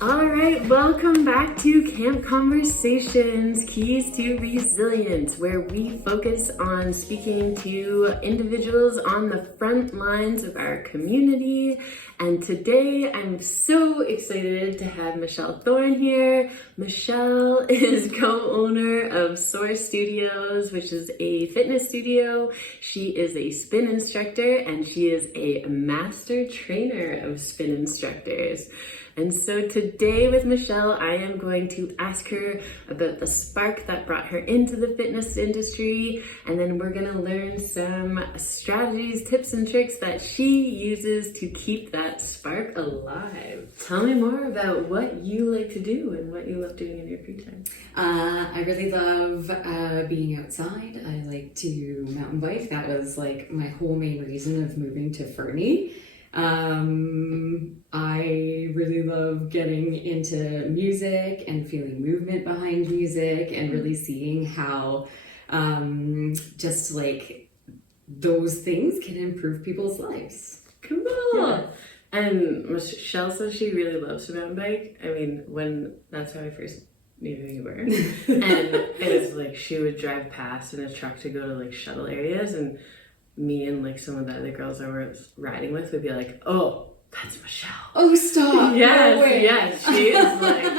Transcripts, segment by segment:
All right, welcome back to Camp Conversations, Keys to Resilience, where we focus on speaking to individuals on the front lines of our community. And today I'm so excited to have Michelle Thorne here. Michelle is co-owner of SOAR Studios, which is a fitness studio. She is a spin instructor and she is a master trainer of spin instructors. And so today with Michelle, I am going to ask her about the spark that brought her into the fitness industry. And then we're gonna learn some strategies, tips, and tricks that she uses to keep that spark alive. Tell me more about what you like to do and what you love doing in your free time. I really love being outside. I like to mountain bike. That was like my whole main reason of moving to Fernie. I really love getting into music and feeling movement behind music and really seeing how just like those things can improve people's lives. Cool. Yeah. And Michelle says she really loves to mountain bike. I mean, that's how I first knew who you were. And it was like she would drive past in a truck to go to like shuttle areas, and me and like some of the other girls I was riding with would be like, oh, that's Michelle. Oh, stop. Yes, no way. yes. She is like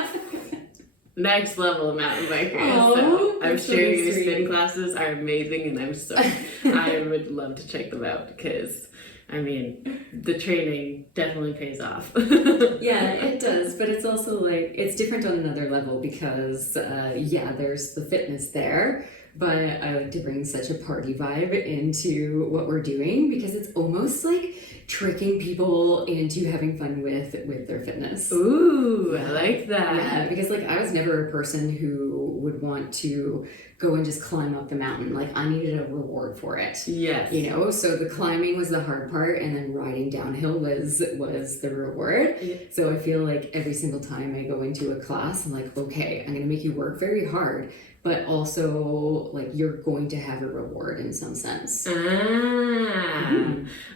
next level mountain biker. Oh, so I'm sure really your sweet. spin classes are amazing, and I would love to check them out because I mean, the training definitely pays off. Yeah, it does, but it's also like, it's different on another level because, there's the fitness there, but I like to bring such a party vibe into what we're doing because it's almost like tricking people into having fun with their fitness. Ooh, I like that. Yeah, because like I was never a person who would want to go and just climb up the mountain. Like I needed a reward for it. Yes. You know, so the climbing was the hard part and then riding downhill was the reward. Yeah. So I feel like every single time I go into a class, I'm like, okay, I'm going to make you work very hard, but also like you're going to have a reward in some sense.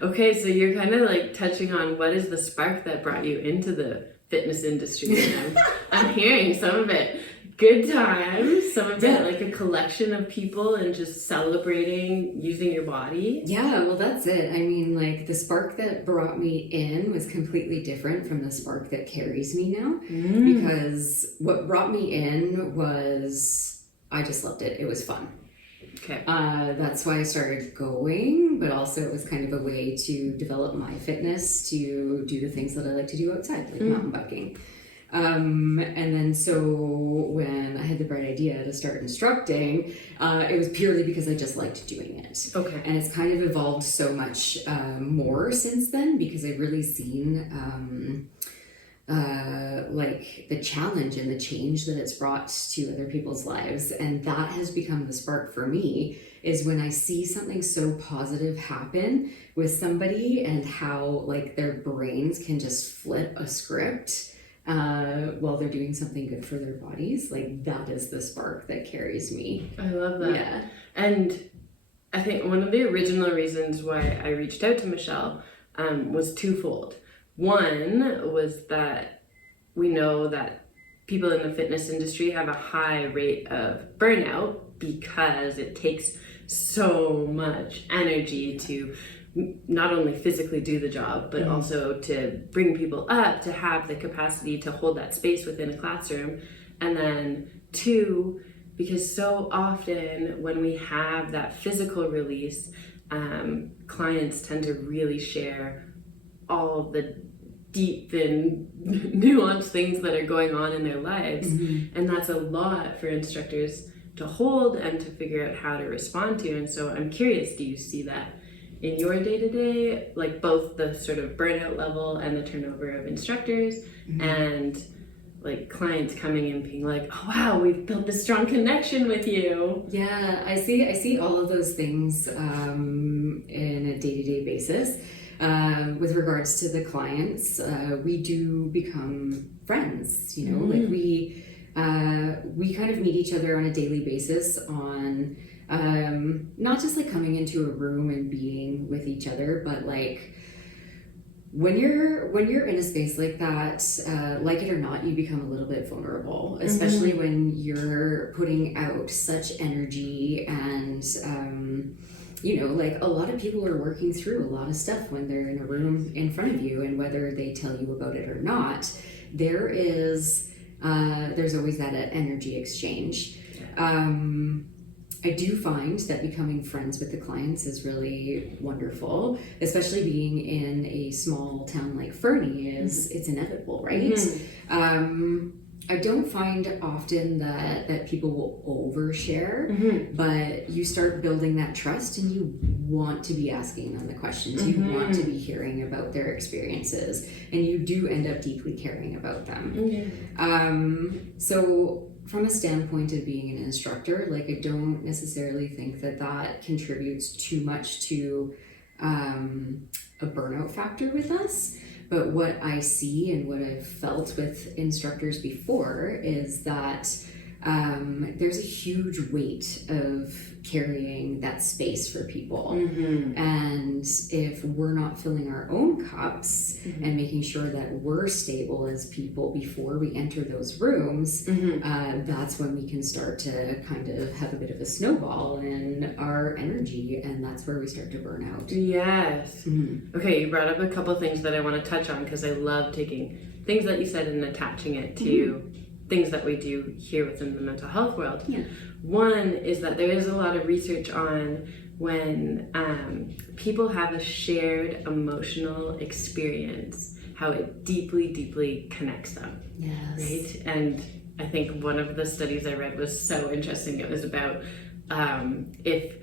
Okay, so you're kind of like touching on what is the spark that brought you into the fitness industry. And I'm hearing some of it. Good times, some of it like a collection of people and just celebrating using your body. Yeah, well, that's it. I mean, like the spark that brought me in was completely different from the spark that carries me now. Because what brought me in was, I just loved it. It was fun. Okay. That's why I started going, but also it was kind of a way to develop my fitness to do the things that I like to do outside, like mountain biking. And then so when I had the bright idea to start instructing, it was purely because I just liked doing it. Okay. And it's kind of evolved so much more since then because I've really seen like the challenge and the change that it's brought to other people's lives. And that has become the spark for me is when I see something so positive happen with somebody and how like their brains can just flip a script while they're doing something good for their bodies. Like that is the spark that carries me. I love that. Yeah. And I think one of the original reasons why I reached out to Michelle was twofold. One was that we know that people in the fitness industry have a high rate of burnout because it takes so much energy to not only physically do the job, but also to bring people up, to have the capacity to hold that space within a classroom. And then two, because so often when we have that physical release, clients tend to really share all the deep and nuanced things that are going on in their lives. And that's a lot for instructors to hold and to figure out how to respond to. And so I'm curious, do you see that in your day-to-day, like both the sort of burnout level and the turnover of instructors and like clients coming in being like, oh wow, we've built this strong connection with you? Yeah, I see all of those things in a day-to-day basis. With regards to the clients, we do become friends, you know, like we kind of meet each other on a daily basis on not just like coming into a room and being with each other, but like when you're in a space like that, like it or not, you become a little bit vulnerable, especially when you're putting out such energy and like a lot of people are working through a lot of stuff when they're in a room in front of you, and whether they tell you about it or not, there's always that energy exchange. I do find that becoming friends with the clients is really wonderful, especially being in a small town like Fernie it's inevitable, right? I don't find often that people will overshare, but you start building that trust and you want to be asking them the questions. You want to be hearing about their experiences, and you do end up deeply caring about them. So from a standpoint of being an instructor, like I don't necessarily think that contributes too much to a burnout factor with us. But what I see and what I've felt with instructors before is that there's a huge weight of carrying that space for people. And if we're not filling our own cups and making sure that we're stable as people before we enter those rooms, that's when we can start to kind of have a bit of a snowball in our energy, and that's where we start to burn out. Yes. Okay, you brought up a couple things that I want to touch on, because I love taking things that you said and attaching it to things that we do here within the mental health world. One is that there is a lot of research on when people have a shared emotional experience, how it deeply, deeply connects them. Right? And I think one of the studies I read was so interesting. It was about if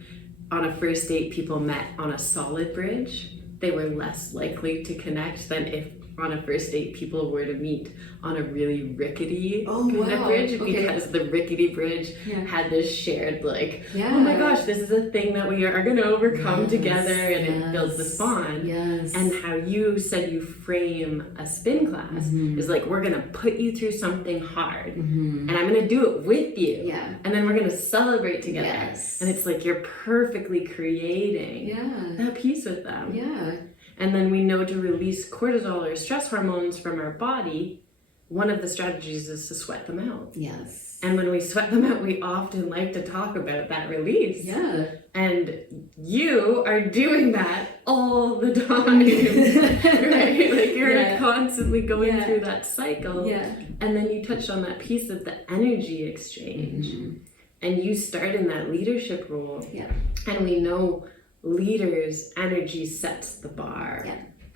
on a first date people met on a solid bridge, they were less likely to connect than if on a first date people were to meet on a really rickety kind of bridge, because the rickety bridge had this shared oh my gosh, this is a thing that we are going to overcome together, and it builds this bond. And how you said you frame a spin class is like, we're going to put you through something hard and I'm going to do it with you, and then we're going to celebrate together. And it's like you're perfectly creating that piece with them. And then we know to release cortisol or stress hormones from our body, one of the strategies is to sweat them out. And when we sweat them out, we often like to talk about that release. And you are doing that all the time, right? Like you're constantly going through that cycle. And then you touched on that piece of the energy exchange. And you start in that leadership role. And we know leaders' energy sets the bar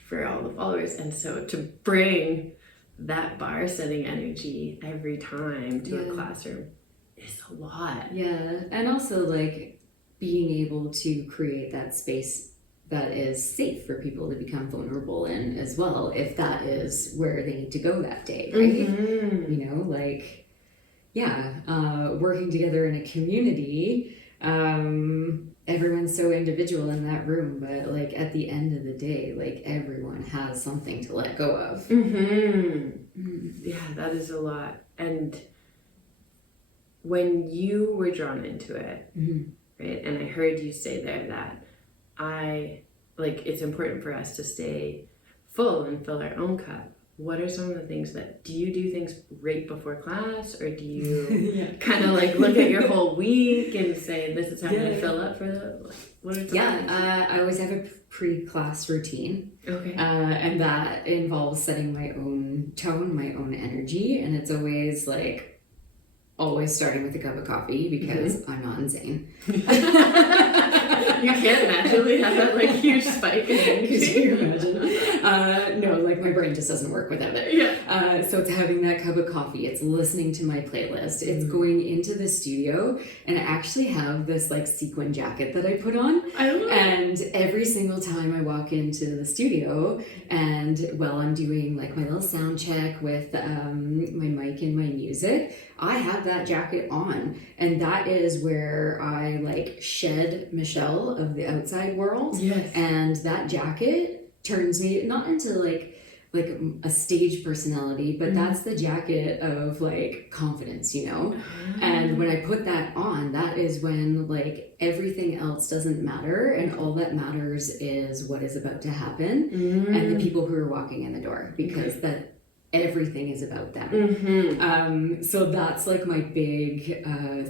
for all the followers, and so to bring that bar setting energy every time to a classroom is a lot. And also like being able to create that space that is safe for people to become vulnerable in as well, if that is where they need to go that day, right? Working together in a community, everyone's so individual in that room, but like at the end of the day, like everyone has something to let go of. Yeah, that is a lot. And when you were drawn into it, right, and I heard you say there that it's important for us to stay full and fill our own cup. What are some of the things do you do things right before class, or do you kind of like look at your whole week and say, this is how I'm going to fill up for what are some I always have a pre-class routine. And that involves setting my own tone, my own energy, and it's always starting with a cup of coffee, because I'm not insane. You can't naturally have that huge spike in energy. Can you imagine? No, my brain just doesn't work without it. So it's having that cup of coffee, it's listening to my playlist, it's going into the studio, and I actually have this sequin jacket that I put on. I love and every single time I walk into the studio, and while I'm doing my little sound check with my mic and my music, I have that jacket on, and that is where I shed Michelle of the outside world. And that jacket turns me not into like a stage personality, but that's the jacket of like confidence, you know? And when I put that on, that is when like everything else doesn't matter, and all that matters is what is about to happen and the people who are walking in the door, because that everything is about them. So that's like my big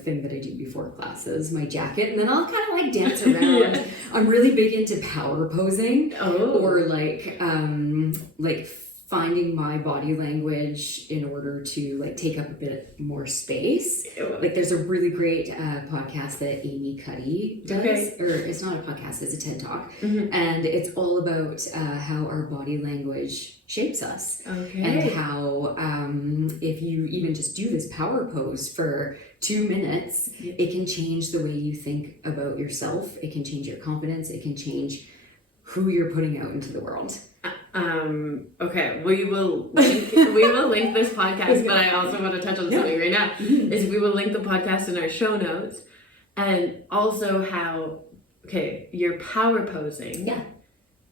thing that I do before classes, my jacket, and then I'll kind of like dance around. I'm really big into power posing, or like finding my body language in order to like take up a bit more space. Like there's a really great podcast that Amy Cuddy does, or it's not a podcast, it's a TED Talk, and it's all about how our body language shapes us, and how if you even just do this power pose for 2 minutes, it can change the way you think about yourself, it can change your confidence, it can change who you're putting out into the world. Okay, we will link this podcast, but I also want to touch on something right now, is we will link the podcast in our show notes, and also how, your power posing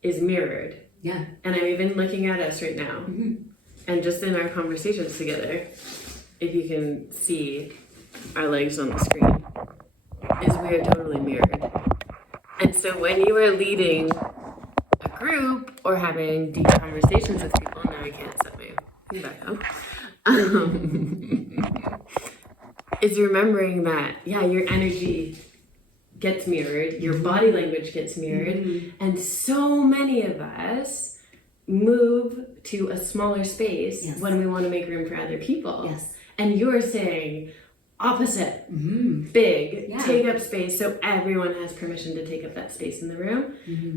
is mirrored. Yeah. And I'm even looking at us right now, and just in our conversations together, if you can see our legs on the screen, is we are totally mirrored. And so when you are leading a group or having deep conversations with people, now I can't set my back up, is remembering that, your energy gets mirrored, your body language gets mirrored, and so many of us move to a smaller space when we want to make room for other people. And you're saying opposite, big, take up space, so everyone has permission to take up that space in the room,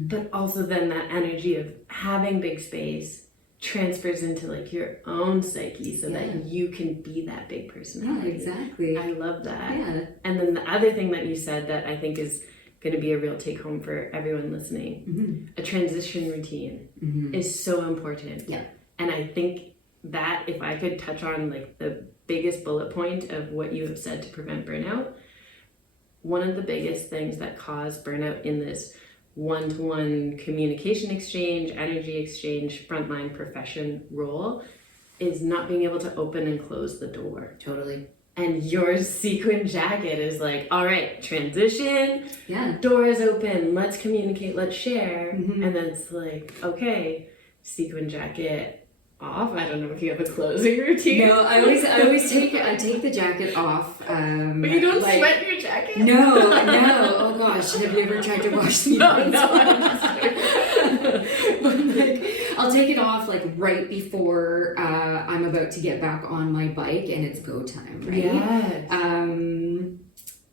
but also then that energy of having big space transfers into like your own psyche, so that you can be that big personality. Exactly. I love that. And then the other thing that you said that I think is going to be a real take home for everyone listening, a transition routine is so important. And I think that if I could touch on like the biggest bullet point of what you have said to prevent burnout, one of the biggest things that cause burnout in this one-to-one communication exchange, energy exchange, frontline profession role is not being able to open and close the door. Totally. And your sequin jacket is like, all right, transition, door is open, let's communicate, let's share. And then it's like, okay, sequin jacket off. I don't know if you have a closing routine. No, I always take the jacket off. But you don't sweat your jacket? No. Oh gosh, have you ever tried to wash the No. But like, I'll take it off like right before I'm about to get back on my bike and it's go time, right?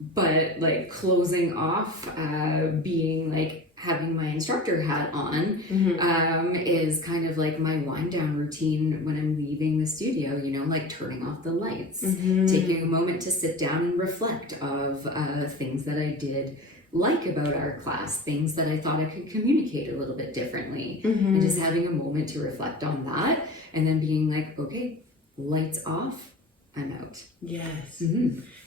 But like closing off, being like having my instructor hat on, is kind of like my wind down routine when I'm leaving the studio, you know, like turning off the lights, taking a moment to sit down and reflect of things that I did like about our class, things that I thought I could communicate a little bit differently, and just having a moment to reflect on that, and then being like, okay, lights off, I'm out.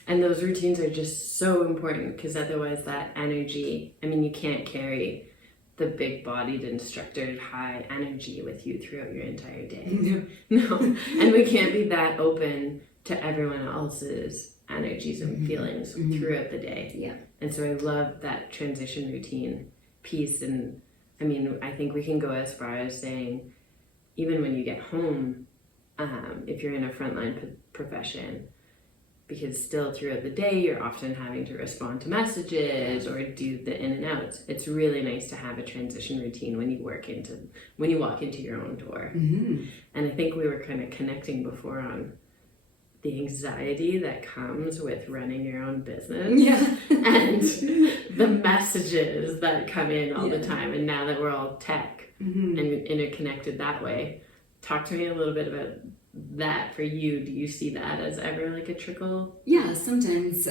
And those routines are just so important, because otherwise that energy, I mean, you can't carry the big-bodied instructor high energy with you throughout your entire day. No. And we can't be that open to everyone else's energies and feelings throughout the day. And so I love that transition routine piece. And I mean, I think we can go as far as saying, even when you get home, if you're in a frontline profession, because still throughout the day you're often having to respond to messages or do the in and outs. It's really nice to have a transition routine when you walk into your own door. And I think we were kind of connecting before on the anxiety that comes with running your own business and the messages that come in all the time. And now that we're all tech and interconnected that way, talk to me a little bit about that for you. Do you see that as ever like a trickle? Sometimes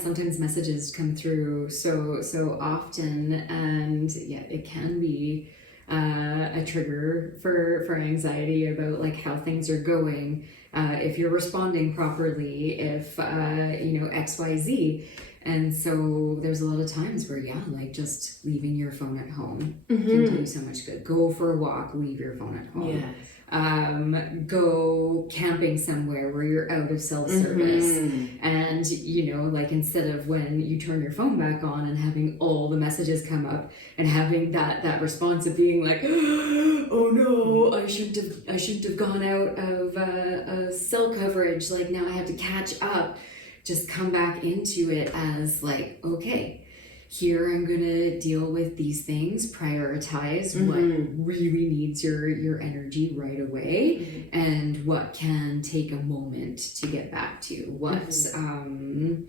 sometimes messages come through so often, and it can be a trigger for anxiety about like how things are going, if you're responding properly, if XYZ. And so there's a lot of times where, yeah, like just leaving your phone at home Mm-hmm. can do you so much good. Go for a walk, leave your phone at home. Yes. Go camping somewhere where you're out of cell service. Mm-hmm. And, you know, like instead of when you turn your phone back on and having all the messages come up and having that response of being like, oh no, I shouldn't have gone out of cell coverage. Like now I have to catch up. Just come back into it as like, okay, here I'm gonna deal with these things, prioritize what really needs your energy right away, and what can take a moment to get back to. What's you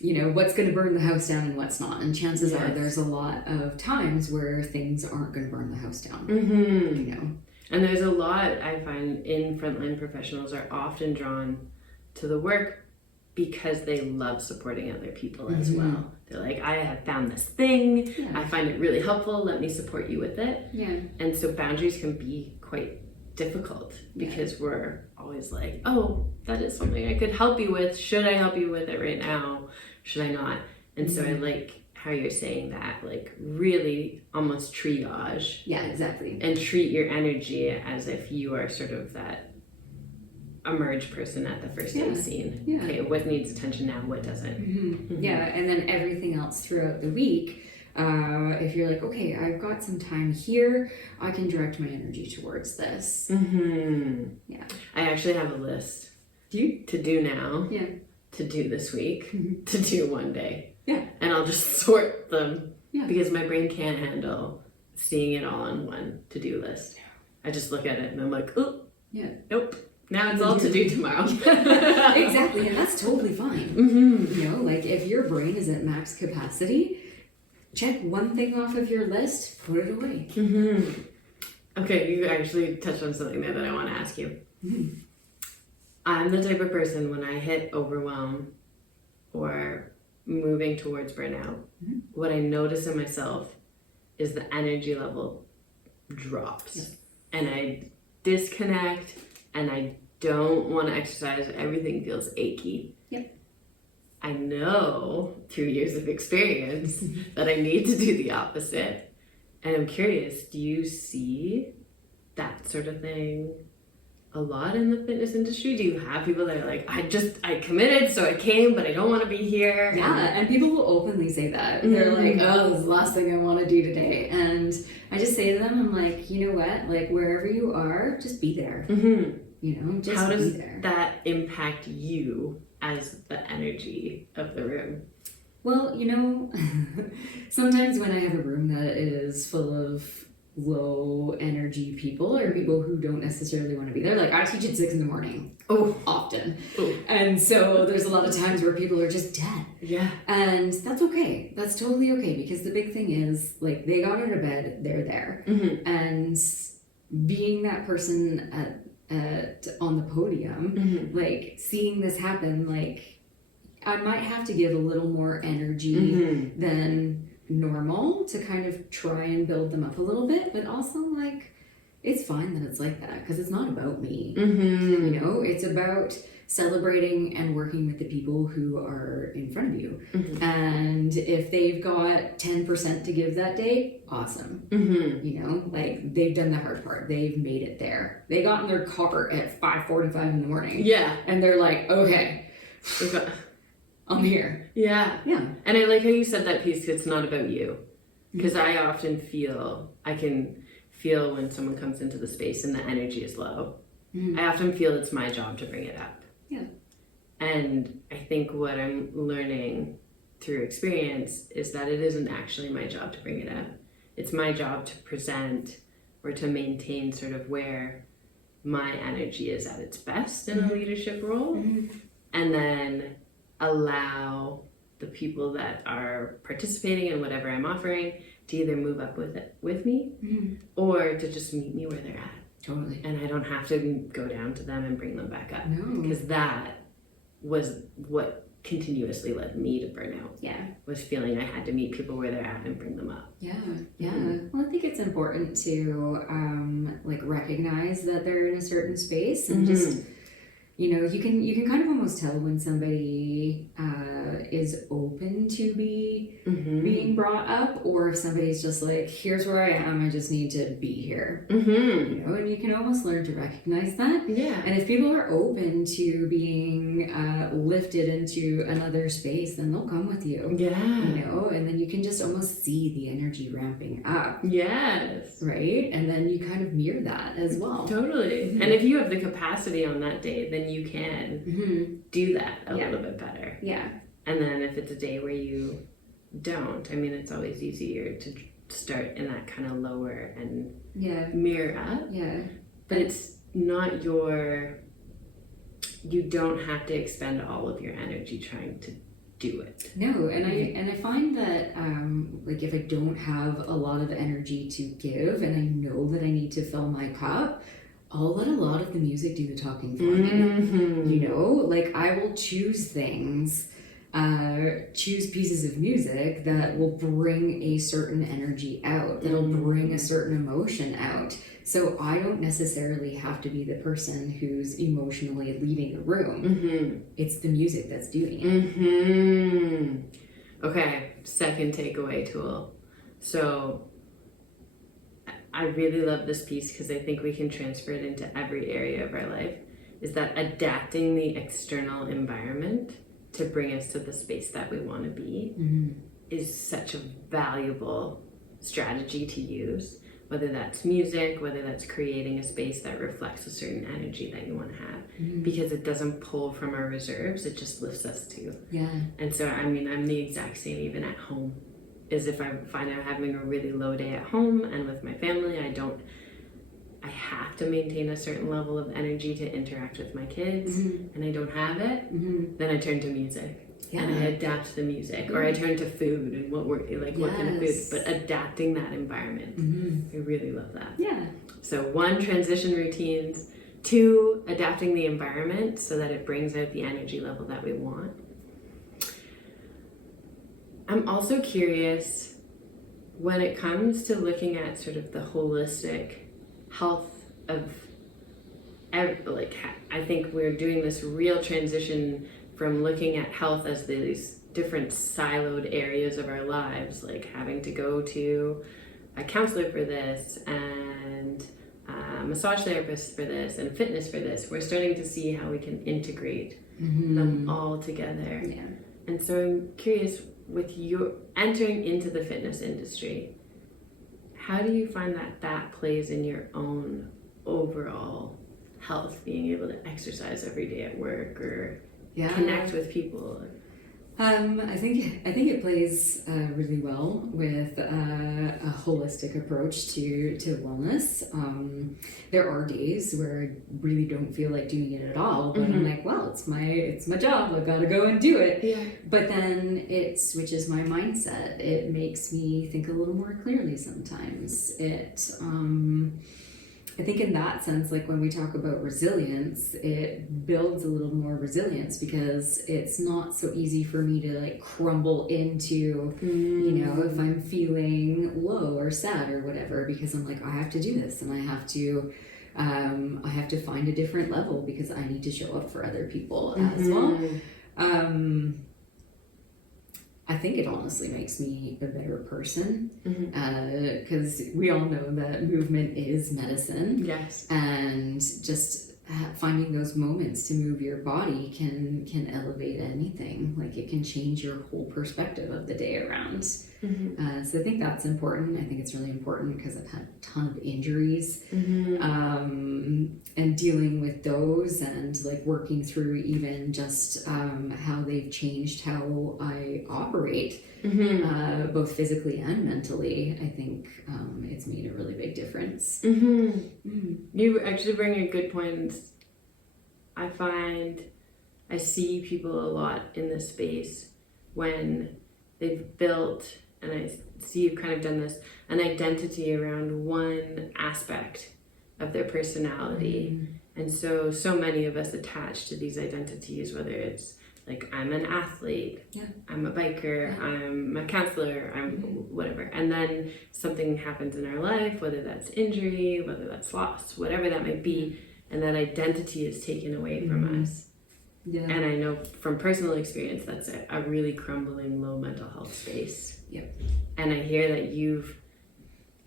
know, what's gonna burn the house down and what's not. And chances are there's a lot of times where things aren't gonna burn the house down. You know. And there's a lot I find in frontline professionals are often drawn to the work because they love supporting other people as well. They're like, I have found this thing, I find it really helpful, let me support you with it. And so boundaries can be quite difficult because we're always like, oh, that is something I could help you with. Should I help you with it right now? Should I not? And so I like how you're saying that, like really almost triage. Yeah, exactly. And treat your energy as if you are sort of that emerge person at the first day scene. Okay, what needs attention now, what doesn't? Yeah, and then everything else throughout the week, if you're like, okay, I've got some time here, I can direct my energy towards this. Yeah. I actually have a list to do now, to do this week, to do one day. Yeah. And I'll just sort them because my brain can't handle seeing it all on one to-do list. I just look at it and I'm like, oh, nope. Now it's all to do tomorrow. Exactly, and that's totally fine. You know, like if your brain is at max capacity, check one thing off of your list, put it away. Okay, you actually touched on something there that I want to ask you. I'm the type of person when I hit overwhelm or moving towards burnout, what I notice in myself is the energy level drops and I disconnect. And I don't want to exercise. Everything feels achy. I know through years of experience that I need to do the opposite. And I'm curious, do you see that sort of thing a lot in the fitness industry? Do you have people that are like, I committed, so I came, but I don't want to be here? Yeah, and people will openly say that. They're like, oh, this is the last thing I want to do today. And I just say to them, I'm like, you know what? Like, wherever you are, just be there. You know, just How does be there. that impact you as the energy of the room? Well, you know, sometimes when I have a room that is full of low energy people or people who don't necessarily want to be there, like I teach at 6 a.m. Often. And so there's a lot of times where people are just dead. And that's okay. That's totally okay, because the big thing is like they got out of bed, they're there. And being that person on the podium, like seeing this happen, like I might have to give a little more energy than normal to kind of try and build them up a little bit, but also like it's fine that it's like that because it's not about me. You know, it's about celebrating and working with the people who are in front of you. And if they've got 10% to give that day, awesome. You know, like they've done the hard part. They've made it there. They got in their car at 5:45 in the morning. And they're like, okay, I'm here. Yeah. And I like how you said that piece, it's not about you. Because I often I can feel when someone comes into the space and the energy is low. I often feel it's my job to bring it up. And I think what I'm learning through experience is that it isn't actually my job to bring it up. It's my job to present or to maintain sort of where my energy is at its best in a leadership role. And then allow the people that are participating in whatever I'm offering to either move up with it with me or to just meet me where they're at. Totally. And I don't have to go down to them and bring them back up. No. Because that was what continuously led me to burnout. Was feeling I had to meet people where they're at and bring them up. Well, I think it's important to like recognize that they're in a certain space and just, you know, you can kind of almost tell when somebody is open to being brought up, or if somebody's just like, here's where I am, I just need to be here. You know, and you can almost learn to recognize that. Yeah. And if people are open to being lifted into another space, then they'll come with you. Yeah. You know, and then you can just almost see the energy ramping up. Yes. Right? And then you kind of mirror that as well. Totally. And if you have the capacity on that day, then you can do that a little bit better. Yeah. And then if it's a day where you don't, I mean, it's always easier to start in that kind of lower and mirror up. Yeah. But it's not you don't have to expend all of your energy trying to do it. No, and I find that like if I don't have a lot of energy to give and I know that I need to fill my cup, I'll let a lot of the music do the talking for me. You know, like I will choose things, choose pieces of music that will bring a certain energy out, that'll bring a certain emotion out. So I don't necessarily have to be the person who's emotionally leading the room. It's the music that's doing it. Okay, second takeaway tool. So I really love this piece because I think we can transfer it into every area of our life, is that adapting the external environment to bring us to the space that we want to be is such a valuable strategy to use, whether that's music, whether that's creating a space that reflects a certain energy that you want to have, because it doesn't pull from our reserves, it just lifts us too. Yeah. And so, I mean, I'm the exact same even at home. Is if I find I'm having a really low day at home and with my family, I have to maintain a certain level of energy to interact with my kids, and I don't have it, then I turn to music. And I adapt the music, or I turn to food and what kind of food, but adapting that environment. I really love that. Yeah. So 1, transition routines. 2, adapting the environment so that it brings out the energy level that we want. I'm also curious when it comes to looking at sort of the holistic health of, I think we're doing this real transition from looking at health as these different siloed areas of our lives, like having to go to a counselor for this and a massage therapist for this and fitness for this. We're starting to see how we can integrate them all together. Yeah. And so I'm curious, with you entering into the fitness industry, how do you find that plays in your own overall health, being able to exercise every day at work or connect with people? I think it plays really well with a holistic approach to wellness. There are days where I really don't feel like doing it at all, but I'm like, well, it's my job. I've got to go and do it. Yeah. But then it switches my mindset. It makes me think a little more clearly sometimes. I think in that sense, like when we talk about resilience, it builds a little more resilience because it's not so easy for me to like crumble into, you know, if I'm feeling low or sad or whatever, because I'm like, I have to do this and I have to find a different level because I need to show up for other people as well. I think it honestly makes me a better person because we all know that movement is medicine. Yes. And just finding those moments to move your body can elevate anything. Like it can change your whole perspective of the day around. So I think that's important. I think it's really important because I've had a ton of injuries and dealing with those and like working through even just how they've changed how I operate both physically and mentally. I think it's made a really big difference. You actually bring a good point. I find I see people a lot in this space when they've built, and I see you've kind of done this, an identity around one aspect of their personality. And so many of us attach to these identities, whether it's like I'm an athlete, I'm a biker, I'm a counselor, I'm whatever. And then something happens in our life, whether that's injury, whether that's loss, whatever that might be, and that identity is taken away from us. Yeah. And I know from personal experience that's a really crumbling low mental health space. Yep. And I hear that you've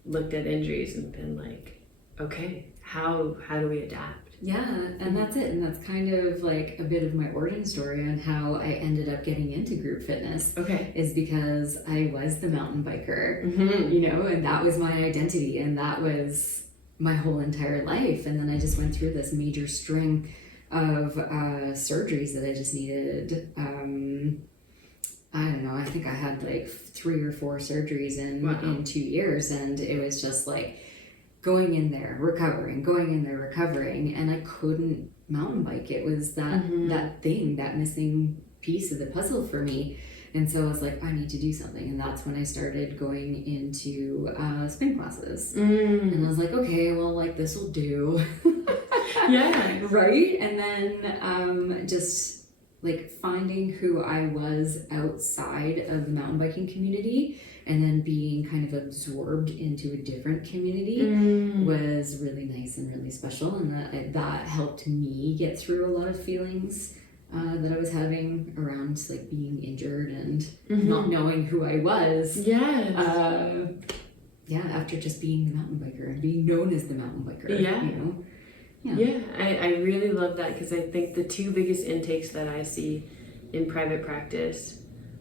looked at injuries and been like, okay, how do we adapt? Yeah, and that's it. And that's kind of like a bit of my origin story on how I ended up getting into group fitness. Okay. Is because I was the mountain biker, Mm-hmm. you know, and that was my identity and that was my whole entire life. And then I just went through this major string of surgeries that I just needed. I don't know, I think I had like 3 or 4 surgeries in 2 years, and it was just like going in there, recovering, and I couldn't mountain bike. It was that that missing piece of the puzzle for me. And so I was like, I need to do something. And that's when I started going into spin classes. And I was like, okay, well, like this will do. Yeah. Right? And then just like finding who I was outside of the mountain biking community and then being kind of absorbed into a different community was really nice and really special. And that helped me get through a lot of feelings that I was having around like being injured and not knowing who I was. Yes. Yeah, after just being the mountain biker and being known as the mountain biker. Yeah. You know? Yeah, I really love that because I think the 2 biggest intakes that I see in private practice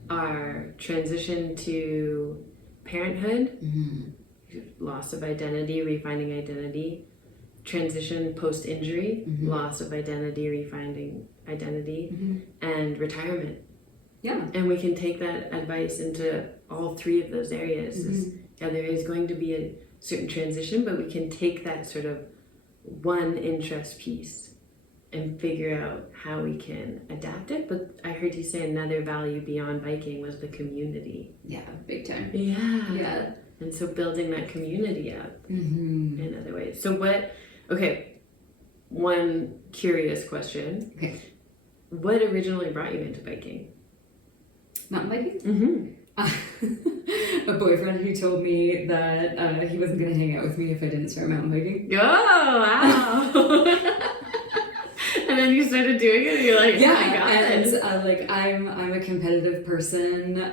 are transition to parenthood, loss of identity, refinding identity, transition post-injury, loss of identity, refinding identity, and retirement. Yeah. And we can take that advice into all 3 of those areas. There is going to be a certain transition, but we can take that sort of one interest piece and figure out how we can adapt it. But I heard you say another value beyond biking was the community. Yeah, big time. Yeah. And so building that community up in other ways. So one curious question. Okay. What originally brought you into biking? Mountain biking? A boyfriend who told me that he wasn't going to hang out with me if I didn't start mountain biking. Oh, wow. And then you started doing it and you're like, yeah, oh my God. And like I'm a competitive person.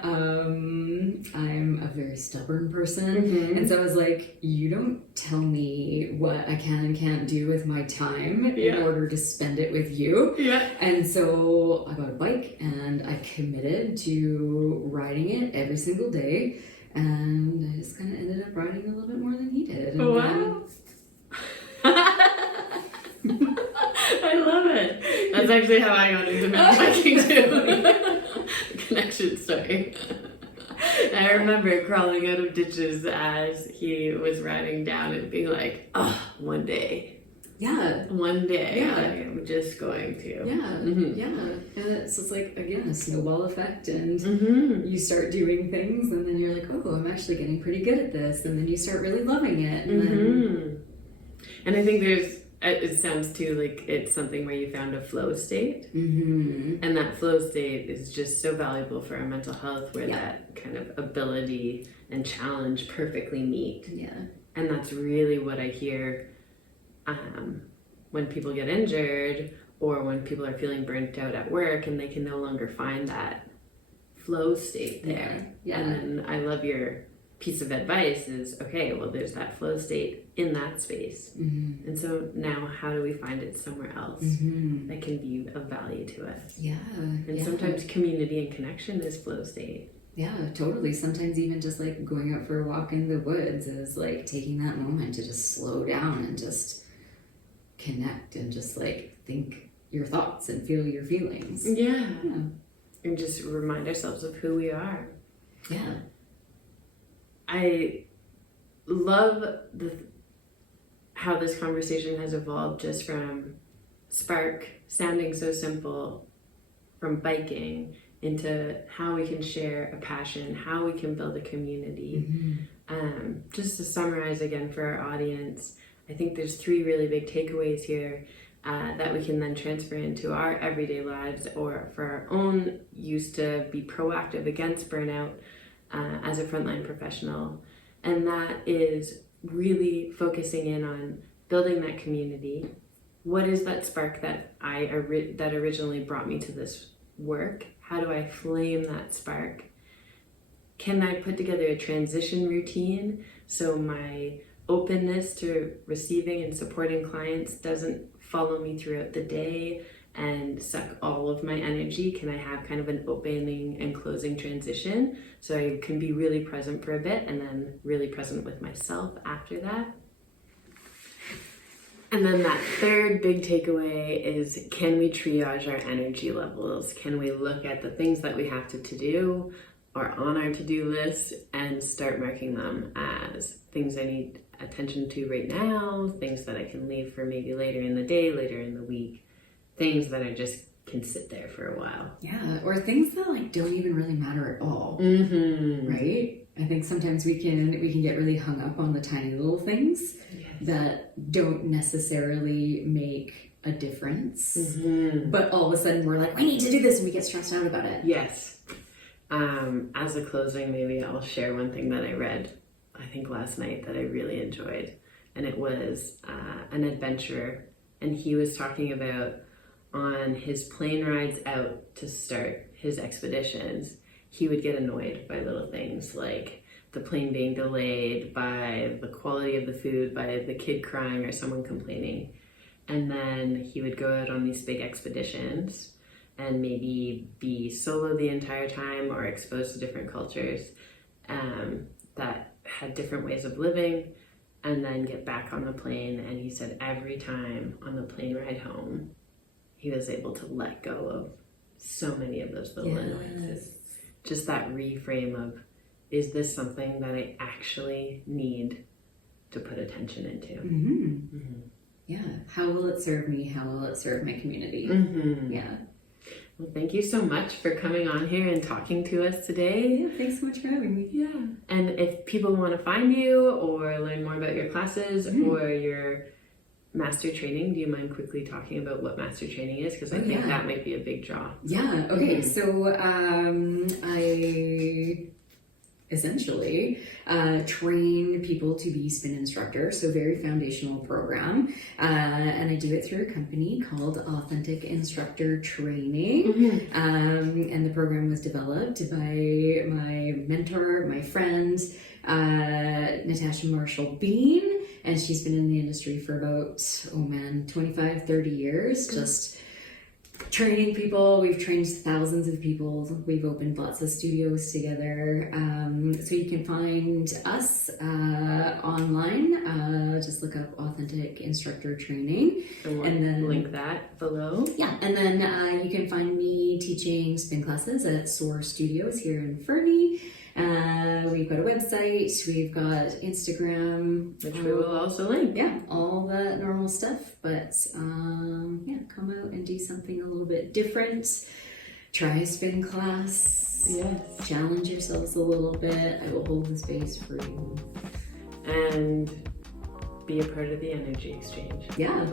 I'm a very stubborn person. And so I was like, you don't tell me what I can and can't do with my time in order to spend it with you. Yeah. And so I bought a bike and I committed to riding it every single day. And I just kind of ended up riding a little bit more than he did. And wow. I love it. That's actually how I got into mountain biking too. Connection story. I remember crawling out of ditches as he was riding down and being like, oh, one day. Yeah. One day I am just going to. Yeah. And it's just like, again, a snowball effect. And you start doing things and then you're like, oh, I'm actually getting pretty good at this. And then you start really loving it. And And I think it sounds too like it's something where you found a flow state. And that flow state is just so valuable for our mental health where that kind of ability and challenge perfectly meet. Yeah. And that's really what I hear when people get injured or when people are feeling burnt out at work and they can no longer find that flow state there. Yeah. And then I love your piece of advice is, okay, well, there's that flow state in that space. And so now how do we find it somewhere else that can be of value to us? Yeah. And sometimes community and connection is flow state. Yeah, totally. Sometimes even just like going out for a walk in the woods is like taking that moment to just slow down and just connect and just like think your thoughts and feel your feelings. Yeah. And just remind ourselves of who we are. Yeah. I love how this conversation has evolved just from spark sounding so simple from biking into how we can share a passion, how we can build a community. Just to summarize again for our audience, I think there's 3 really big takeaways here that we can then transfer into our everyday lives or for our own use to be proactive against burnout as a frontline professional. And that is really focusing in on building that community, what is that spark that that originally brought me to this work? How do I flame that spark? Can I put together a transition routine so my openness to receiving and supporting clients doesn't follow me throughout the day and suck all of my energy? Can I have kind of an opening and closing transition so I can be really present for a bit and then really present with myself after that? And then that third big takeaway is, can we triage our energy levels? Can we look at the things that we have to do or on our to-do list and start marking them as things I need attention to right now, things that I can leave for maybe later in the day, later in the week, things that I just can sit there for a while. Yeah, or things that like don't even really matter at all. Mm-hmm. Right? I think sometimes we can get really hung up on the tiny little things that don't necessarily make a difference. Mm-hmm. But all of a sudden we're like, we need to do this, and we get stressed out about it. Yes. As a closing, maybe I'll share one thing that I read, I think last night, that I really enjoyed. And it was an adventurer. And he was talking about on his plane rides out to start his expeditions, he would get annoyed by little things like the plane being delayed, by the quality of the food, by the kid crying or someone complaining. And then he would go out on these big expeditions and maybe be solo the entire time or exposed to different cultures that had different ways of living, and then get back on the plane. And he said every time on the plane ride home, he was able to let go of so many of those little annoyances. Just that reframe of, is this something that I actually need to put attention into? Mm-hmm. Mm-hmm. Yeah. How will it serve me? How will it serve my community? Mm-hmm. Yeah. Well, thank you so much for coming on here and talking to us today. Yeah, thanks so much for having me. Yeah. And if people want to find you or learn more about your classes or your master training, do you mind quickly talking about what master training is? Because I think that might be a big draw. Yeah. Okay. So I essentially train people to be spin instructors, so very foundational program, and I do it through a company called Authentic Instructor Training. And the program was developed by my mentor, my friend, Natasha Marshall Bean, and she's been in the industry for about 25, 30 years, just training people. We've trained thousands of people. We've opened lots of studios together. So you can find us online. Just look up Authentic Instructor Training. And then link that below. Yeah, and then you can find me teaching spin classes at SOAR Studios here in Fernie. We've got a website, we've got Instagram, which we will also link. Yeah, all that normal stuff. But come out and do something a little bit different. Try a spin class. Yes. Challenge yourselves a little bit. I will hold the space for you. And be a part of the energy exchange. Yeah.